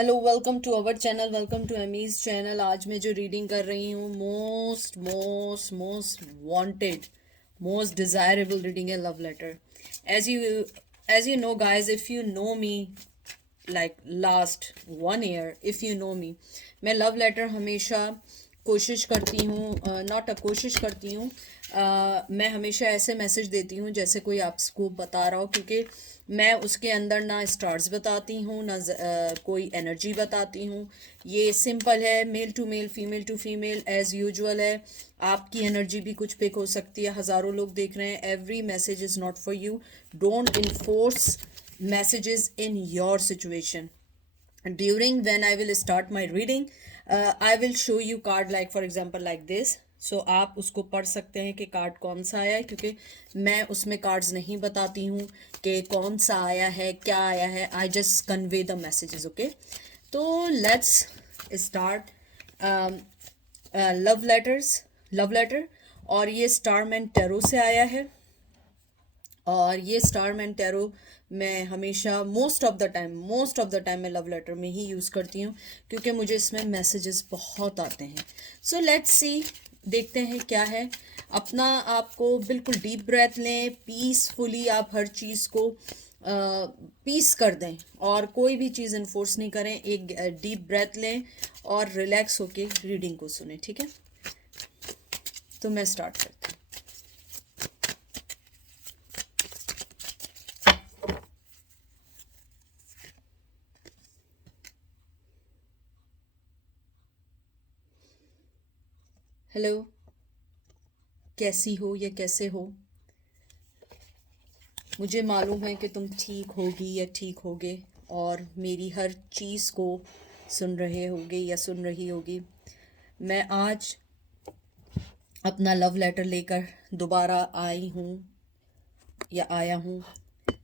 Hello, welcome to our channel, welcome to Amy's चैनल। आज मैं जो रीडिंग कर रही हूँ, most most most wanted, most desirable reading है love letter. As you know guys, if you know me like last 1 year, if you know me, मैं love letter हमेशा कोशिश करती हूँ, नॉट कोशिश करती हूँ, मैं हमेशा ऐसे मैसेज देती हूँ जैसे कोई आपको बता रहा हो, क्योंकि मैं उसके अंदर ना स्टार्स बताती हूँ ना कोई एनर्जी बताती हूँ। ये सिंपल है, male to male, female to female as usual है। आपकी एनर्जी भी कुछ पिक हो सकती है, हज़ारों लोग देख रहे हैं। Every message is not for you. Don't enforce messages in your situation. During when I will start my reading, I will show you card, like for example like this. So आप उसको पढ़ सकते हैं कि कार्ड कौन सा आया है, क्योंकि मैं उसमें कार्ड्स नहीं बताती हूँ कि कौन सा आया है, क्या आया है। I just convey the messages. Okay, तो लेट्स स्टार्ट। लव लेटर, और ये स्टारमैन टैरो से आया है। और ये स्टार मैन टैरो मैं हमेशा मोस्ट ऑफ द टाइम मैं लव लेटर में ही यूज़ करती हूँ, क्योंकि मुझे इसमें मैसेजेस बहुत आते हैं। सो लेट्स सी, देखते हैं क्या है। अपना आपको बिल्कुल डीप ब्रेथ लें, पीसफुली आप हर चीज़ को पीस कर दें और कोई भी चीज़ इन्फोर्स नहीं करें। एक डीप ब्रेथ लें और रिलैक्स होके रीडिंग को सुने, ठीक है? तो मैं स्टार्ट करती हूँ। हेलो, कैसी हो या कैसे हो? मुझे मालूम है कि तुम ठीक होगी या ठीक होगे और मेरी हर चीज़ को सुन रहे होगे या सुन रही होगी। मैं आज अपना लव लेटर लेकर दोबारा आई हूँ या आया हूँ,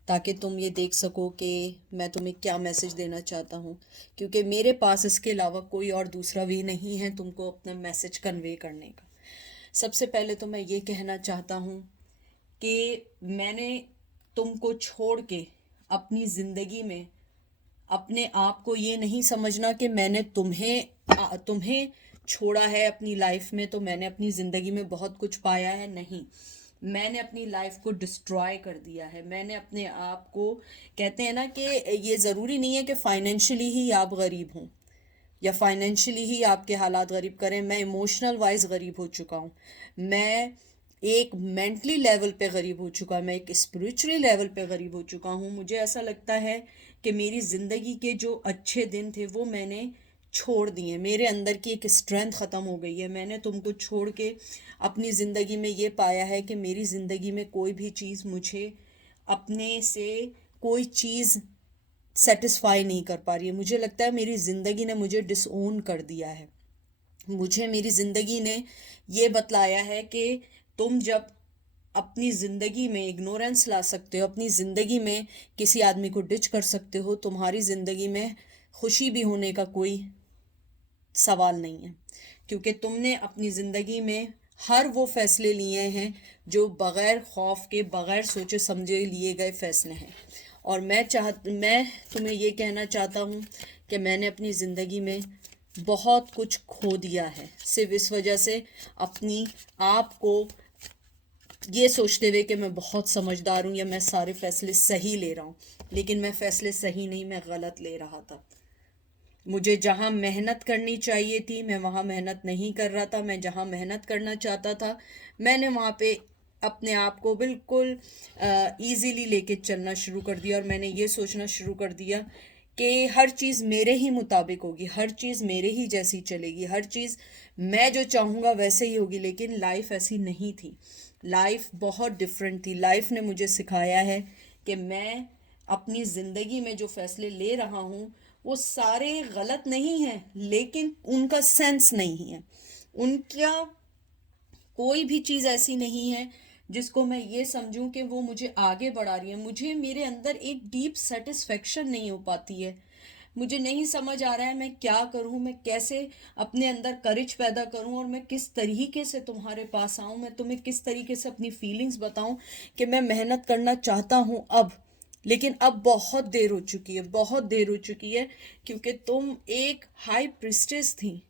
ताकि तुम ये देख सको कि मैं तुम्हें क्या मैसेज देना चाहता हूँ, क्योंकि मेरे पास इसके अलावा कोई और दूसरा वे नहीं है तुमको अपना मैसेज कन्वे करने का। सबसे पहले तो मैं ये कहना चाहता हूँ कि मैंने तुमको छोड़ के अपनी ज़िंदगी में अपने आप को ये नहीं समझना कि मैंने तुम्हें छोड़ा है अपनी लाइफ में तो मैंने अपनी ज़िंदगी में बहुत कुछ पाया है। नहीं, मैंने अपनी लाइफ को डिस्ट्रॉय कर दिया है। मैंने अपने आप को, कहते हैं ना कि ये ज़रूरी नहीं है कि फाइनेंशियली ही आप गरीब हों या फाइनेंशियली ही आपके हालात गरीब करें। मैं इमोशनल वाइज गरीब हो चुका हूँ, मैं एक मेंटली लेवल पे गरीब हो चुका, मैं एक स्पिरिचुअली लेवल पे गरीब हो चुका हूँ। मुझे ऐसा लगता है कि मेरी ज़िंदगी के जो अच्छे दिन थे वो मैंने छोड़ दिए। मेरे अंदर की एक स्ट्रेंथ ख़त्म हो गई है। मैंने तुमको छोड़ के अपनी ज़िंदगी में ये पाया है कि मेरी ज़िंदगी में कोई भी चीज़ मुझे अपने से, कोई चीज़ सेटिस्फाई नहीं कर पा रही है। मुझे लगता है मेरी ज़िंदगी ने मुझे डिसओन कर दिया है। मुझे मेरी ज़िंदगी ने ये बतलाया है कि तुम जब अपनी ज़िंदगी में इग्नोरेंस ला सकते हो, अपनी ज़िंदगी में किसी आदमी को डिच कर सकते हो, तुम्हारी ज़िंदगी में खुशी भी होने का कोई सवाल नहीं है, क्योंकि तुमने अपनी ज़िंदगी में हर वो फैसले लिए हैं जो बग़ैर खौफ के, बग़ैर सोचे समझे लिए गए फैसले हैं। और मैं तुम्हें ये कहना चाहता हूँ कि मैंने अपनी ज़िंदगी में बहुत कुछ खो दिया है, सिर्फ इस वजह से, अपनी आप को ये सोचते हुए कि मैं बहुत समझदार हूँ या मैं सारे फैसले सही ले रहा हूँ। लेकिन मैं फैसले सही नहीं, मैं गलत ले रहा था। मुझे जहाँ मेहनत करनी चाहिए थी मैं वहाँ मेहनत नहीं कर रहा था। मैं जहाँ मेहनत करना चाहता था मैंने वहाँ पे अपने आप को बिल्कुल ईजीली लेके चलना शुरू कर दिया, और मैंने ये सोचना शुरू कर दिया कि हर चीज़ मेरे ही मुताबिक होगी, हर चीज़ मेरे ही जैसी चलेगी, हर चीज़ मैं जो चाहूँगा वैसे ही होगी। लेकिन लाइफ ऐसी नहीं थी, लाइफ बहुत डिफरेंट थी। लाइफ ने मुझे सिखाया है कि मैं अपनी ज़िंदगी में जो फैसले ले रहा हूँ वो सारे गलत नहीं हैं, लेकिन उनका सेंस नहीं है। उनका कोई भी चीज़ ऐसी नहीं है जिसको मैं ये समझूं कि वो मुझे आगे बढ़ा रही है। मुझे मेरे अंदर एक डीप सेटिस्फेक्शन नहीं हो पाती है। मुझे नहीं समझ आ रहा है मैं क्या करूं, मैं कैसे अपने अंदर करेज पैदा करूं, और मैं किस तरीके से तुम्हारे पास आऊं, मैं तुम्हें किस तरीके से अपनी फीलिंग्स बताऊं कि मैं मेहनत करना चाहता हूं अब, लेकिन अब बहुत देर हो चुकी है, बहुत देर हो चुकी है, क्योंकि तुम एक हाई प्रिस्टेस थी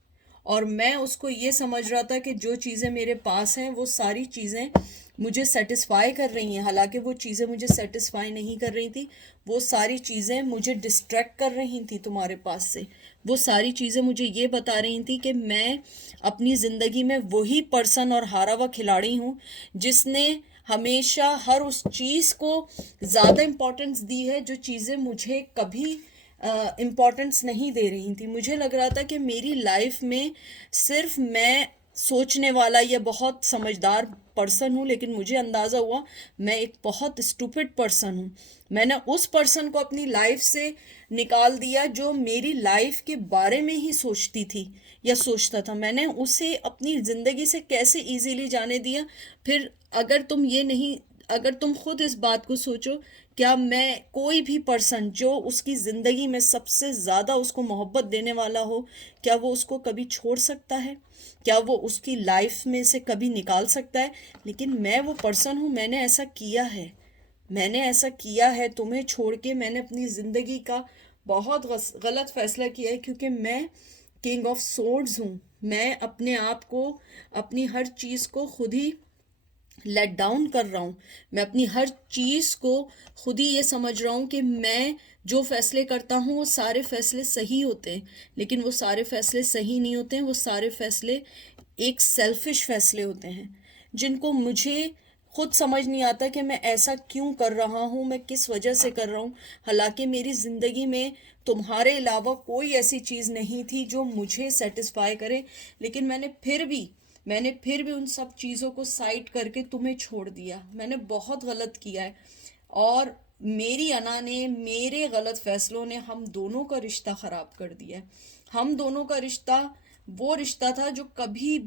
और मैं उसको ये समझ रहा था कि जो चीज़ें मेरे पास हैं वो सारी चीज़ें मुझे सेटिस्फाई कर रही हैं, हालांकि वो चीज़ें मुझे सेटिस्फाई नहीं कर रही थी। वो सारी चीज़ें मुझे डिस्ट्रैक्ट कर रही थी तुम्हारे पास से। वो सारी चीज़ें मुझे ये बता रही थी कि मैं अपनी ज़िंदगी में वही पर्सन और हारा हुआ खिलाड़ी हूँ जिसने हमेशा हर उस चीज़ को ज़्यादा इम्पोर्टेंस दी है जो चीज़ें मुझे कभी इम्पोर्टेंस नहीं दे रही थी। मुझे लग रहा था कि मेरी लाइफ में सिर्फ मैं सोचने वाला या बहुत समझदार पर्सन हूँ, लेकिन मुझे अंदाज़ा हुआ मैं एक बहुत स्टूपिड पर्सन हूँ। मैंने उस पर्सन को अपनी लाइफ से निकाल दिया जो मेरी लाइफ के बारे में ही सोचती थी या सोचता था। मैंने उसे अपनी ज़िंदगी से कैसे इजीली जाने दिया। फिर अगर तुम खुद इस बात को सोचो, क्या मैं कोई भी पर्सन जो उसकी ज़िंदगी में सबसे ज़्यादा उसको मोहब्बत देने वाला हो, क्या वो उसको कभी छोड़ सकता है? क्या वो उसकी लाइफ में से कभी निकाल सकता है? लेकिन मैं वो पर्सन हूँ, मैंने ऐसा किया है। मैंने ऐसा किया है तुम्हें छोड़ के। मैंने अपनी ज़िंदगी का बहुत गलत फैसला किया है, क्योंकि मैं किंग ऑफ सोर्ड्स हूँ। मैं अपने आप को, अपनी हर चीज़ को खुद ही लेट डाउन कर रहा हूँ। मैं अपनी हर चीज़ को खुद ही ये समझ रहा हूँ कि मैं जो फैसले करता हूँ वो सारे फैसले सही होते हैं, लेकिन वो सारे फैसले सही नहीं होते हैं। वो सारे फैसले एक सेल्फिश फैसले होते हैं जिनको मुझे खुद समझ नहीं आता कि मैं ऐसा क्यों कर रहा हूँ, मैं किस वजह से कर रहा हूँ। हालांकि मेरी ज़िंदगी में तुम्हारे अलावा कोई ऐसी चीज़ नहीं थी जो मुझे सेटिस्फाई करे, लेकिन मैंने फिर भी उन सब चीज़ों को साइड करके तुम्हें छोड़ दिया। मैंने बहुत गलत किया है, और मेरी अना ने, मेरे गलत फैसलों ने हम दोनों का रिश्ता ख़राब कर दिया है। हम दोनों का रिश्ता वो रिश्ता था जो कभी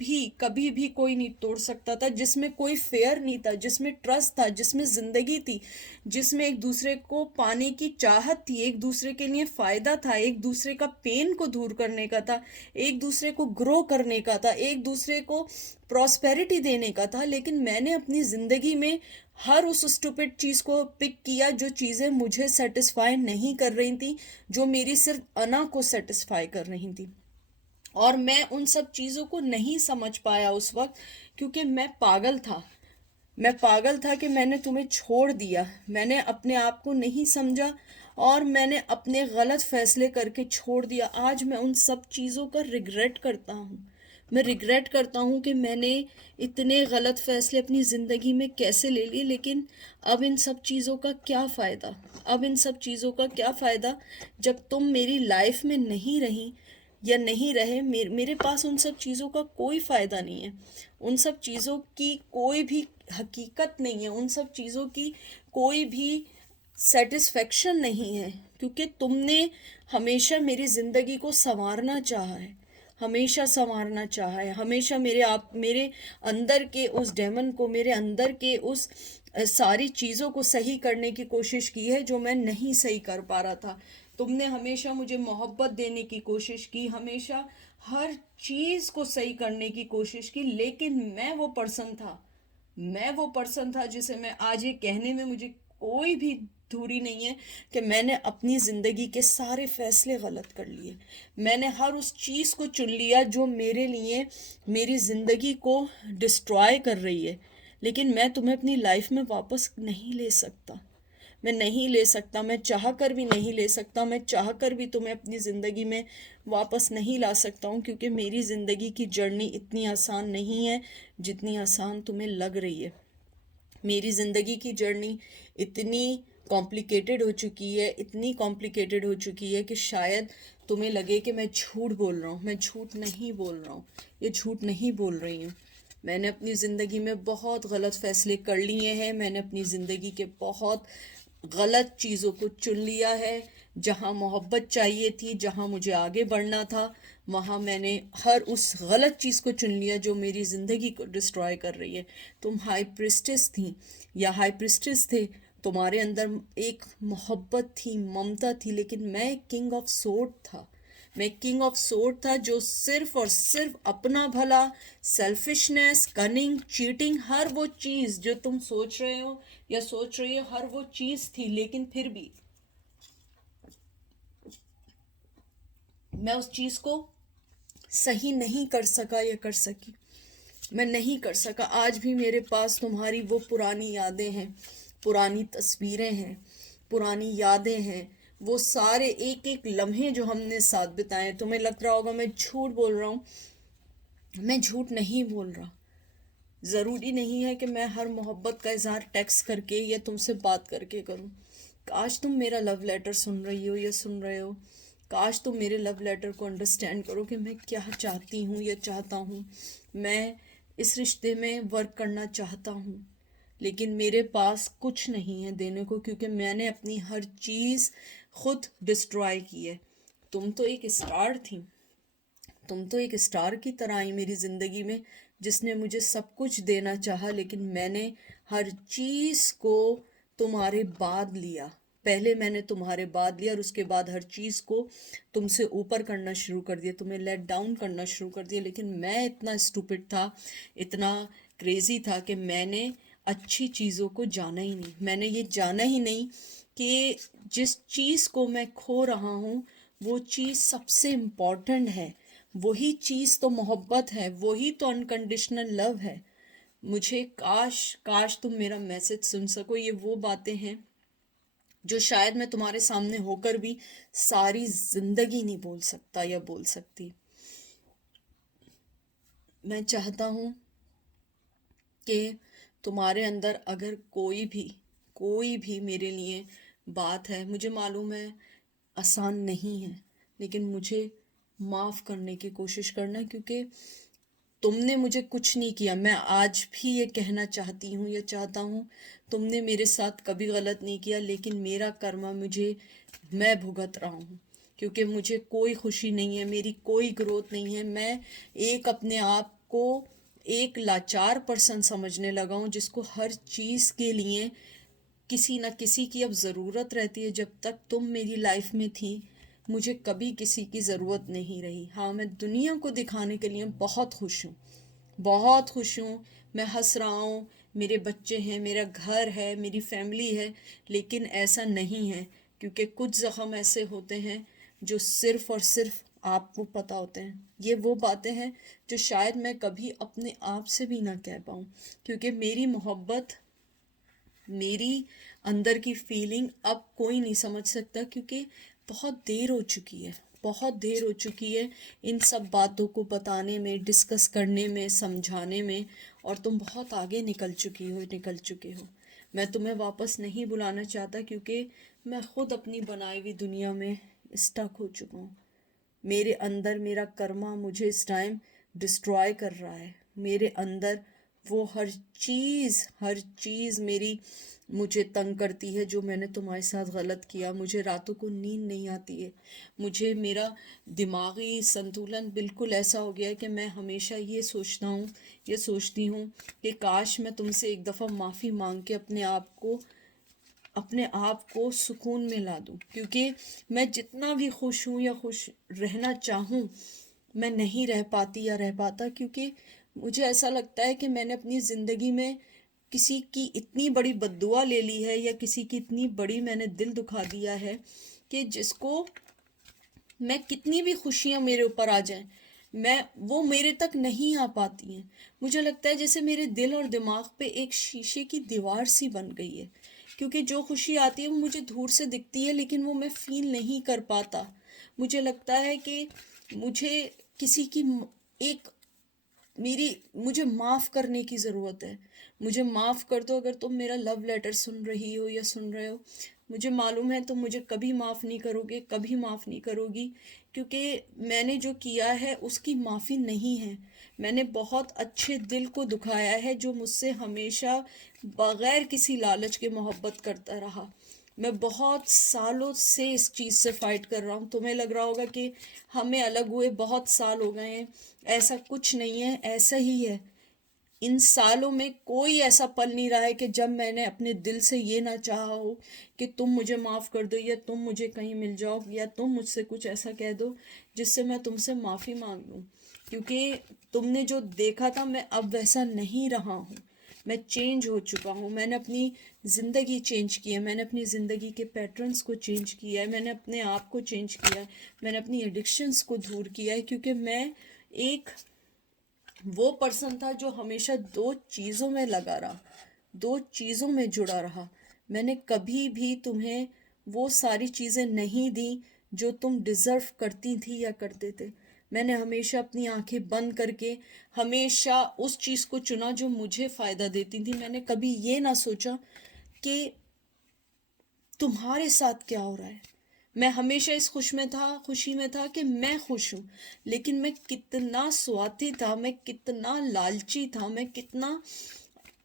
भी कोई नहीं तोड़ सकता था, जिसमें कोई फेयर नहीं था, जिसमें ट्रस्ट था, जिसमें ज़िंदगी थी, जिसमें एक दूसरे को पाने की चाहत थी, एक दूसरे के लिए फ़ायदा था, एक दूसरे का पेन को दूर करने का था, एक दूसरे को ग्रो करने का था, एक दूसरे को प्रॉस्पेरिटी देने का था। लेकिन मैंने अपनी ज़िंदगी में हर उस स्टूपिड चीज़ को पिक किया जो चीज़ें मुझे सेटिस्फाई नहीं कर रही थी, जो मेरी सिर्फ अना को सेटिस्फाई कर रही थी। और मैं उन सब चीज़ों को नहीं समझ पाया उस वक्त, क्योंकि मैं पागल था कि मैंने तुम्हें छोड़ दिया। मैंने अपने आप को नहीं समझा और मैंने अपने गलत फैसले करके छोड़ दिया। आज मैं उन सब चीज़ों का रिग्रेट करता हूँ। मैं रिग्रेट करता हूँ कि मैंने इतने गलत फैसले अपनी ज़िंदगी में कैसे ले लिए। लेकिन अब इन सब चीज़ों का क्या फ़ायदा? अब इन सब चीज़ों का क्या फ़ायदा जब तुम मेरी लाइफ में नहीं रही या नहीं रहे। मेरे पास उन सब चीज़ों का कोई फ़ायदा नहीं है। उन सब चीज़ों की कोई भी हकीकत नहीं है। उन सब चीज़ों की कोई भी सेटिस्फेक्शन नहीं है, क्योंकि तुमने हमेशा मेरी ज़िंदगी को संवारना चाहा है, हमेशा संवारना चाहा है, हमेशा मेरे अंदर के उस डेमन को, मेरे अंदर के उस सारी चीज़ों को सही करने की कोशिश की है जो मैं नहीं सही कर पा रहा था। तुमने हमेशा मुझे मोहब्बत देने की कोशिश की, हमेशा हर चीज़ को सही करने की कोशिश की, लेकिन मैं वो पर्सन था जिसे मैं आज ये कहने में मुझे कोई भी दूरी नहीं है कि मैंने अपनी ज़िंदगी के सारे फैसले गलत कर लिए। मैंने हर उस चीज़ को चुन लिया जो मेरे लिए मेरी ज़िंदगी को डिस्ट्रॉय कर रही है। लेकिन मैं तुम्हें अपनी लाइफ में वापस नहीं ले सकता। मैं नहीं ले सकता, मैं चाह कर भी नहीं ले सकता, मैं चाह कर भी तुम्हें अपनी ज़िंदगी में वापस नहीं ला सकता हूँ, क्योंकि मेरी ज़िंदगी की जर्नी इतनी आसान नहीं है जितनी आसान तुम्हें लग रही है। मेरी ज़िंदगी की जर्नी इतनी कॉम्प्लिकेटेड हो चुकी है, इतनी कॉम्प्लिकेटेड हो चुकी है कि शायद तुम्हें लगे कि मैं झूठ बोल रहा हूँ। मैं झूठ नहीं बोल रहा हूँ, ये झूठ नहीं बोल रही हूँ। मैंने अपनी ज़िंदगी में बहुत गलत फ़ैसले कर लिए हैं। मैंने अपनी ज़िंदगी के बहुत गलत चीज़ों को चुन लिया है। जहाँ मोहब्बत चाहिए थी, जहाँ मुझे आगे बढ़ना था, वहाँ मैंने हर उस गलत चीज़ को चुन लिया जो मेरी ज़िंदगी को डिस्ट्रॉय कर रही है। तुम हाई प्रिस्टेस थी या हाई प्रिस्टेस थे, तुम्हारे अंदर एक मोहब्बत थी, ममता थी, लेकिन मैं किंग ऑफ सोर्ड था। मैं किंग ऑफ सोर्ड था जो सिर्फ और सिर्फ अपना भला, सेल्फिशनेस, कनिंग, चीटिंग, हर वो चीज़ जो तुम सोच रहे हो या सोच रही हो, हर वो चीज़ थी। लेकिन फिर भी मैं उस चीज़ को सही नहीं कर सका या कर सकी। मैं नहीं कर सका। आज भी मेरे पास तुम्हारी वो पुरानी यादें हैं, पुरानी तस्वीरें हैं, पुरानी यादें हैं, वो सारे एक एक लम्हे जो हमने साथ बिताए। तुम्हें लग रहा होगा मैं झूठ बोल रहा हूँ, मैं झूठ नहीं बोल रहा। ज़रूरी नहीं है कि मैं हर मोहब्बत का इजहार टेक्स्ट करके या तुमसे बात करके करूँ। काश तुम मेरा लव लेटर सुन रही हो या सुन रहे हो, काश तुम मेरे लव लेटर को अंडरस्टैंड करो कि मैं क्या चाहती हूँ या चाहता हूँ। मैं इस रिश्ते में वर्क करना चाहता हूँ, लेकिन मेरे पास कुछ नहीं है देने को, क्योंकि मैंने अपनी हर चीज़ खुद डिस्ट्रॉय की है। तुम तो एक स्टार थी, तुम तो एक स्टार की तरह आई मेरी ज़िंदगी में, जिसने मुझे सब कुछ देना चाहा, लेकिन मैंने हर चीज़ को तुम्हारे बाद लिया। पहले मैंने तुम्हारे बाद लिया और उसके बाद हर चीज़ को तुमसे ऊपर करना शुरू कर दिया, तुम्हें लेट डाउन करना शुरू कर दिया। लेकिन मैं इतना स्टूपिड था, इतना क्रेज़ी था कि मैंने अच्छी चीज़ों को जाना ही नहीं। मैंने ये जाना ही नहीं कि जिस चीज़ को मैं खो रहा हूँ वो चीज़ सबसे इम्पॉर्टेंट है। वही चीज़ तो मोहब्बत है, वही तो अनकंडीशनल लव है। मुझे काश काश तुम मेरा मैसेज सुन सको। ये वो बातें हैं जो शायद मैं तुम्हारे सामने होकर भी सारी जिंदगी नहीं बोल सकता या बोल सकती। मैं चाहता हूँ कि तुम्हारे अंदर अगर कोई भी मेरे लिए बात है, मुझे मालूम है आसान नहीं है, लेकिन मुझे माफ़ करने की कोशिश करना, क्योंकि तुमने मुझे कुछ नहीं किया। मैं आज भी ये कहना चाहती हूँ या चाहता हूँ, तुमने मेरे साथ कभी गलत नहीं किया, लेकिन मेरा कर्मा मैं भुगत रहा हूँ, क्योंकि मुझे कोई खुशी नहीं है, मेरी कोई ग्रोथ नहीं है। मैं एक अपने आप को एक लाचार पर्सन समझने लगा हूँ, जिसको हर चीज़ के लिए किसी न किसी की अब ज़रूरत रहती है। जब तक तुम मेरी लाइफ में थी मुझे कभी किसी की ज़रूरत नहीं रही। हाँ, मैं दुनिया को दिखाने के लिए बहुत खुश हूँ, बहुत खुश हूँ। मैं हंस रहा हूँ, मेरे बच्चे हैं, मेरा घर है, मेरी फैमिली है। लेकिन ऐसा नहीं है, क्योंकि कुछ ज़ख्म ऐसे होते हैं जो सिर्फ़ और सिर्फ आपको पता होते हैं। ये वो बातें हैं जो शायद मैं कभी अपने आप से भी ना कह पाऊँ, क्योंकि मेरी मोहब्बत, मेरी अंदर की फीलिंग अब कोई नहीं समझ सकता, क्योंकि बहुत देर हो चुकी है, बहुत देर हो चुकी है इन सब बातों को बताने में, डिस्कस करने में, समझाने में। और तुम बहुत आगे निकल चुके हो। मैं तुम्हें वापस नहीं बुलाना चाहता, क्योंकि मैं खुद अपनी बनाई हुई दुनिया में स्टक हो चुका हूँ। मेरे अंदर मेरा कर्मा मुझे इस टाइम डिस्ट्रॉय कर रहा है। मेरे अंदर वो हर चीज़ मेरी मुझे तंग करती है, जो मैंने तुम्हारे साथ गलत किया। मुझे रातों को नींद नहीं आती है। मुझे मेरा दिमागी संतुलन बिल्कुल ऐसा हो गया है कि मैं हमेशा ये सोचती हूँ कि काश मैं तुमसे एक दफ़ा माफ़ी मांग के अपने आप को सुकून में ला दूं, क्योंकि मैं जितना भी खुश हूँ या खुश रहना चाहूँ, मैं नहीं रह पाती या रह पाता, क्योंकि मुझे ऐसा लगता है कि मैंने अपनी ज़िंदगी में किसी की इतनी बड़ी बद्दुआ ले ली है, या किसी की इतनी बड़ी मैंने दिल दुखा दिया है कि जिसको मैं कितनी भी खुशियाँ मेरे ऊपर आ जाएं, वो मेरे तक नहीं आ पाती हैं। मुझे लगता है जैसे मेरे दिल और दिमाग पे एक शीशे की दीवार सी बन गई है, क्योंकि जो खुशी आती है वो मुझे दूर से दिखती है, लेकिन वो मैं फील नहीं कर पाता। मुझे लगता है कि मुझे किसी की एक मुझे माफ़ करने की ज़रूरत है। मुझे माफ़ कर दो अगर तुम मेरा लव लेटर सुन रही हो या सुन रहे हो। मुझे मालूम है तुम मुझे कभी माफ़ नहीं करोगे, कभी माफ़ नहीं करोगी, क्योंकि मैंने जो किया है उसकी माफ़ी नहीं है। मैंने बहुत अच्छे दिल को दुखाया है, जो मुझसे हमेशा बग़ैर किसी लालच के मोहब्बत करता रहा। मैं बहुत सालों से इस चीज़ से फ़ाइट कर रहा हूँ। तुम्हें लग रहा होगा कि हमें अलग हुए बहुत साल हो गए हैं, ऐसा कुछ नहीं है, ऐसा ही है। इन सालों में कोई ऐसा पल नहीं रहा है कि जब मैंने अपने दिल से ये ना चाहा हो कि तुम मुझे माफ़ कर दो, या तुम मुझे कहीं मिल जाओ, या तुम मुझसे कुछ ऐसा कह दो जिससे मैं तुमसे माफ़ी मांग लूँ। क्योंकि तुमने जो देखा था, मैं अब वैसा नहीं रहा हूँ। मैं चेंज हो चुका हूँ। मैंने अपनी ज़िंदगी चेंज की है, मैंने अपनी ज़िंदगी के पैटर्न्स को चेंज किया है, मैंने अपने आप को चेंज किया है, मैंने अपनी एडिक्शंस को दूर किया है। क्योंकि मैं एक वो पर्सन था जो हमेशा दो चीज़ों में लगा रहा, दो चीज़ों में जुड़ा रहा। मैंने कभी भी तुम्हें वो सारी चीज़ें नहीं दी जो तुम डिज़र्व करती थी या करते थे। मैंने हमेशा अपनी आंखें बंद करके हमेशा उस चीज़ को चुना जो मुझे फ़ायदा देती थी। मैंने कभी ये ना सोचा कि तुम्हारे साथ क्या हो रहा है। मैं हमेशा इस खुशी में था कि मैं खुश हूँ। लेकिन मैं कितना स्वार्थी था, मैं कितना लालची था, मैं कितना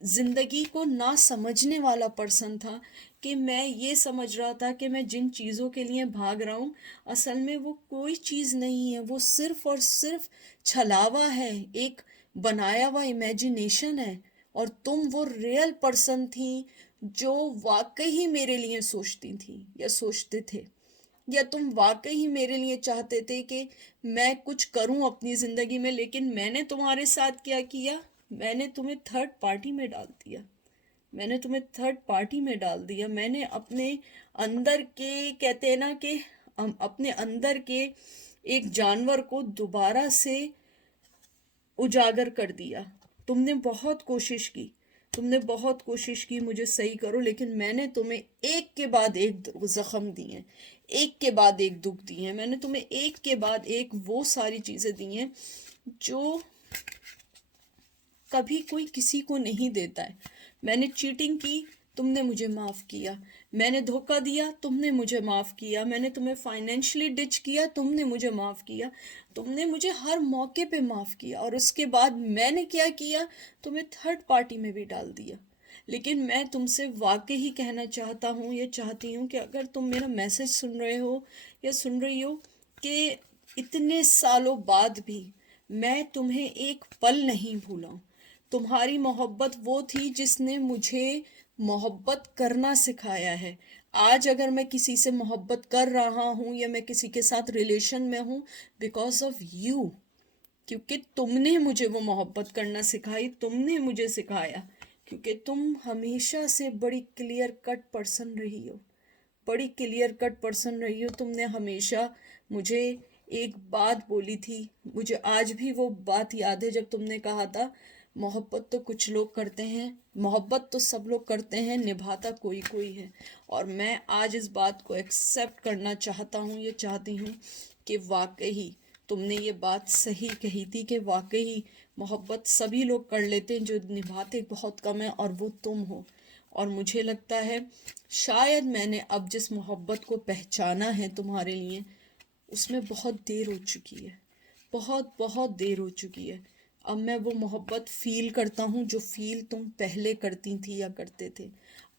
जिंदगी को ना समझने वाला पर्सन था कि मैं ये समझ रहा था कि मैं जिन चीज़ों के लिए भाग रहा हूँ, असल में वो कोई चीज़ नहीं है। वो सिर्फ और सिर्फ छलावा है, एक बनाया हुआ इमेजिनेशन है। और तुम वो रियल पर्सन थी जो वाकई ही मेरे लिए सोचती थी या सोचते थे, या तुम वाकई ही मेरे लिए चाहते थे कि मैं कुछ करूं अपनी ज़िंदगी में। लेकिन मैंने तुम्हारे साथ क्या किया, मैंने तुम्हें थर्ड पार्टी में डाल दिया। मैंने तुम्हें थर्ड पार्टी में डाल दिया। मैंने अपने अंदर के, कहते हैं ना कि अपने अंदर के एक जानवर को दोबारा से उजागर कर दिया। तुमने बहुत कोशिश की, तुमने बहुत कोशिश की मुझे सही करो, लेकिन मैंने तुम्हें एक के बाद एक जख्म दिए, एक के बाद एक दुख दिए हैं। मैंने तुम्हें एक के बाद एक वो सारी चीज़ें दी हैं जो कभी कोई किसी को नहीं देता है। मैंने चीटिंग की, तुमने मुझे माफ़ किया। मैंने धोखा दिया, तुमने मुझे माफ़ किया। मैंने तुम्हें फाइनेंशियली डिच किया, तुमने मुझे माफ़ किया। तुमने मुझे हर मौके पे माफ़ किया। और उसके बाद मैंने क्या किया, तुम्हें थर्ड पार्टी में भी डाल दिया। लेकिन मैं तुमसे वाकई ही कहना चाहता हूँ, ये चाहती हूँ कि अगर तुम मेरा मैसेज सुन रहे हो या सुन रही हो, कि इतने सालों बाद भी मैं तुम्हें एक पल नहीं भूला हूँ। तुम्हारी मोहब्बत वो थी जिसने मुझे मोहब्बत करना सिखाया है। आज अगर मैं किसी से मोहब्बत कर रहा हूँ या मैं किसी के साथ रिलेशन में हूँ, बिकॉज ऑफ यू। क्योंकि तुमने मुझे वो मोहब्बत करना सिखाई, तुमने मुझे सिखाया। क्योंकि तुम हमेशा से बड़ी क्लियर कट पर्सन रही हो, बड़ी क्लियर कट पर्सन रही हो। तुमने हमेशा मुझे एक बात बोली थी, मुझे आज भी वो बात याद है, जब तुमने कहा था मोहब्बत तो कुछ लोग करते हैं, मोहब्बत तो सब लोग करते हैं, निभाता कोई कोई है। और मैं आज इस बात को एक्सेप्ट करना चाहता हूँ, ये चाहती हूँ कि वाकई तुमने ये बात सही कही थी कि वाकई मोहब्बत सभी लोग कर लेते हैं, जो निभाते बहुत कम है, और वो तुम हो। और मुझे लगता है शायद मैंने अब जिस मोहब्बत को पहचाना है तुम्हारे लिए, उसमें बहुत देर हो चुकी है, बहुत बहुत देर हो चुकी है। अब मैं वो मोहब्बत फ़ील करता हूँ जो फ़ील तुम पहले करती थी या करते थे।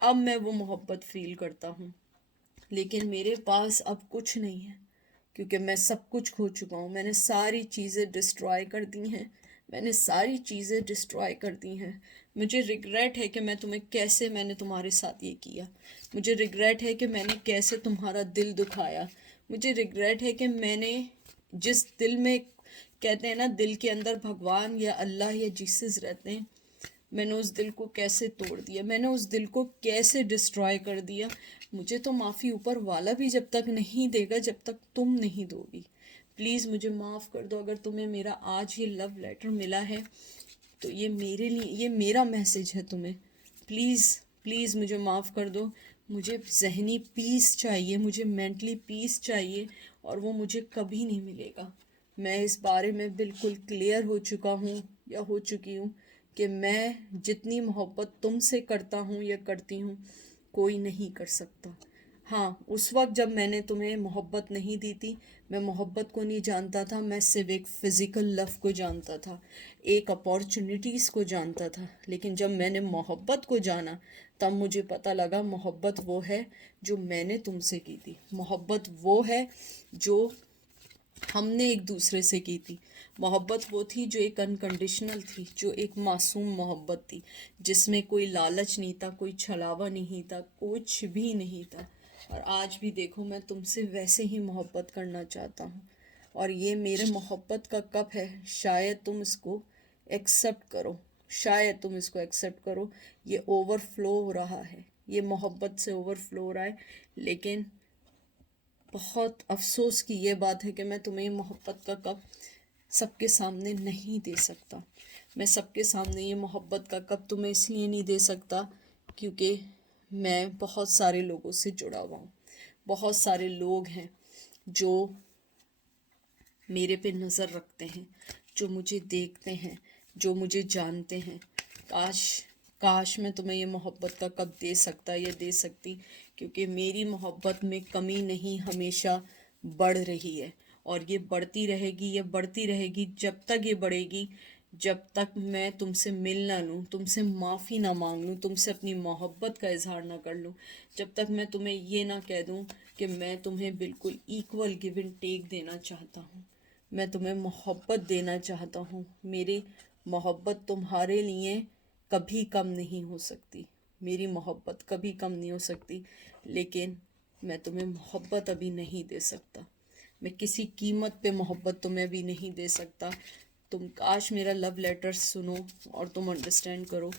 अब मैं वो मोहब्बत फ़ील करता हूँ। लेकिन मेरे पास अब कुछ नहीं है, क्योंकि मैं सब कुछ खो चुका हूँ। मैंने सारी चीज़ें डिस्ट्रॉय कर दी हैं, मैंने सारी चीज़ें डिस्ट्रॉय कर दी हैं। मुझे रिग्रेट है कि मैंने तुम्हारे साथ ये किया। मुझे रिग्रेट है कि मैंने कैसे तुम्हारा दिल दुखाया। मुझे रिग्रेट है कि मैंने जिस दिल में, कहते हैं ना दिल के अंदर भगवान या अल्लाह या जीसस रहते हैं, मैंने उस दिल को कैसे तोड़ दिया, मैंने उस दिल को कैसे डिस्ट्रॉय कर दिया। मुझे तो माफ़ी ऊपर वाला भी जब तक नहीं देगा, जब तक तुम नहीं दोगी। प्लीज़ मुझे माफ़ कर दो। अगर तुम्हें मेरा आज ये लव लेटर मिला है तो ये मेरे लिए, ये मेरा मैसेज है तुम्हें। प्लीज़ प्लीज़ मुझे माफ़ कर दो। मुझे जहनी पीस चाहिए, मुझे मेंटली पीस चाहिए, और वो मुझे कभी नहीं मिलेगा। मैं इस बारे में बिल्कुल क्लियर हो चुका हूँ या हो चुकी हूँ कि मैं जितनी मोहब्बत तुमसे करता हूँ या करती हूँ, कोई नहीं कर सकता। हाँ, उस वक्त जब मैंने तुम्हें मोहब्बत नहीं दी थी, मैं मोहब्बत को नहीं जानता था, मैं सिर्फ एक फ़िज़िकल लव को जानता था, एक अपॉर्चुनिटीज़ को जानता था। लेकिन जब मैंने मोहब्बत को जाना, तब मुझे पता लगा मोहब्बत वो है जो मैंने तुमसे की थी, मोहब्बत वो है जो हमने एक दूसरे से की थी, मोहब्बत वो थी जो एक अनकंडीशनल थी, जो एक मासूम मोहब्बत थी, जिसमें कोई लालच नहीं था, कोई छलावा नहीं था, कुछ भी नहीं था। और आज भी देखो, मैं तुमसे वैसे ही मोहब्बत करना चाहता हूँ। और ये मेरे मोहब्बत का कप है, शायद तुम इसको एक्सेप्ट करो, शायद तुम इसको एक्सेप्ट करो। ये ओवरफ्लो हो रहा है, ये मोहब्बत से ओवरफ्लो हो रहा है। लेकिन बहुत अफसोस की ये बात है कि मैं तुम्हें मोहब्बत का कप सबके सामने नहीं दे सकता। मैं सबके सामने ये मोहब्बत का कप तुम्हें इसलिए नहीं दे सकता क्योंकि मैं बहुत सारे लोगों से जुड़ा हुआ हूँ। बहुत सारे लोग हैं जो मेरे पे नज़र रखते हैं, जो मुझे देखते हैं, जो मुझे जानते हैं। काश काश मैं तुम्हें ये मोहब्बत का कप दे सकता या दे सकती, क्योंकि मेरी मोहब्बत में कमी नहीं, हमेशा बढ़ रही है। और ये बढ़ती रहेगी, ये बढ़ती रहेगी जब तक ये बढ़ेगी, जब तक मैं तुमसे मिल ना लूँ, तुमसे माफ़ी ना मांग लूँ, तुमसे अपनी मोहब्बत का इजहार ना कर लूँ, जब तक मैं तुम्हें ये ना कह दूँ कि मैं तुम्हें बिल्कुल इक्वल गिव एंड टेक देना चाहता हूँ, मैं तुम्हें मोहब्बत देना चाहता हूँ। मेरी मोहब्बत तुम्हारे लिए कभी कम नहीं हो सकती, मेरी मोहब्बत कभी कम नहीं हो सकती। लेकिन मैं तुम्हें मोहब्बत अभी नहीं दे सकता, मैं किसी कीमत पे मोहब्बत तुम्हें भी नहीं दे सकता। तुम काश मेरा लव लेटर सुनो और तुम अंडरस्टैंड करो।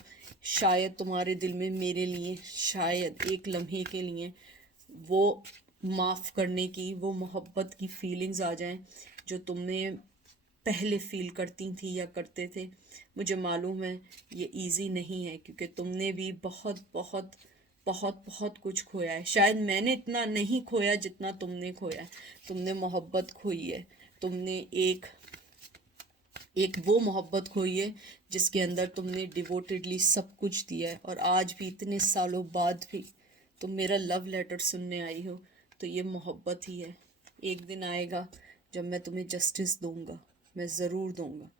शायद तुम्हारे दिल में मेरे लिए, शायद एक लम्हे के लिए वो माफ़ करने की, वो मोहब्बत की फीलिंग्स आ जाएं जो तुमने पहले फील करती थी या करते थे। मुझे मालूम है ये इजी नहीं है, क्योंकि तुमने भी बहुत बहुत बहुत बहुत कुछ खोया है। शायद मैंने इतना नहीं खोया जितना तुमने खोया है। तुमने मोहब्बत खोई है, तुमने एक एक वो मोहब्बत खोई है जिसके अंदर तुमने डिवोटेडली सब कुछ दिया है। और आज भी, इतने सालों बाद भी तुम मेरा लव लेटर सुनने आई हो, तो ये मोहब्बत ही है। एक दिन आएगा जब मैं तुम्हें जस्टिस दूंगा, मैं ज़रूर दूंगा,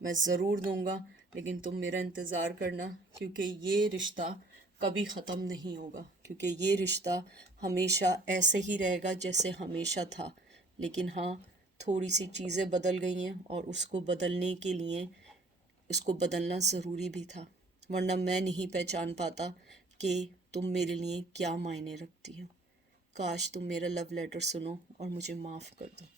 मैं ज़रूर दूंगा। लेकिन तुम मेरा इंतज़ार करना, क्योंकि ये रिश्ता कभी ख़त्म नहीं होगा, क्योंकि ये रिश्ता हमेशा ऐसे ही रहेगा जैसे हमेशा था। लेकिन हाँ, थोड़ी सी चीज़ें बदल गई हैं, और उसको बदलने के लिए इसको बदलना ज़रूरी भी था, वरना मैं नहीं पहचान पाता कि तुम मेरे लिए क्या मायने रखती हो। काश तुम मेरा लव लेटर सुनो और मुझे माफ़ कर दो।